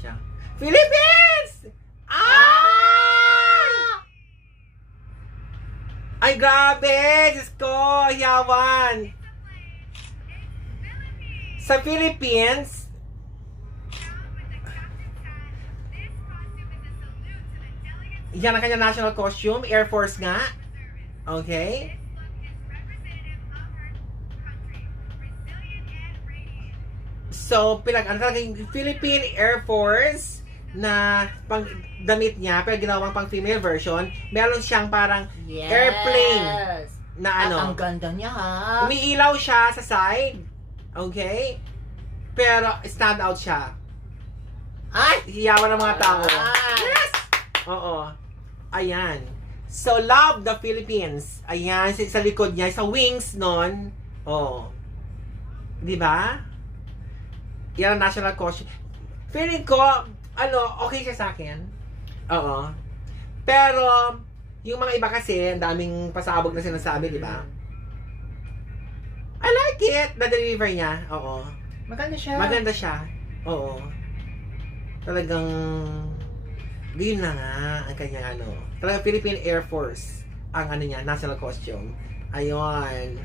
siya. Philippines! Ah! Ay, grabe! Diyos ko! Yawan! Sa Philippines, yan ang kanyang national costume, Air Force nga. Okay? So, ano talaga yung Philippine Air Force na pang damit niya, pero ginawang pang female version, meron siyang parang airplane na At ang ganda niya, ha? umiilaw siya sa side. Okay? Pero stand out siya. Ay! Hiyawan ng mga tao. Ay! Yes! Oo. Ayan. So, love the Philippines. Ayan, sa likod niya, sa wings nun. Oh. Di ba? Yan ang national costume. Feeling ko, okay siya sa akin. Oo. Pero, yung mga iba kasi, ang daming pasabog na sinasabi, di ba? I like it. Na-deliver niya. Oo. Maganda siya. Maganda siya. Oo. Talagang, yun na nga, ang kanyang Talagang Philippine Air Force, ang niya, national costume. Ayun.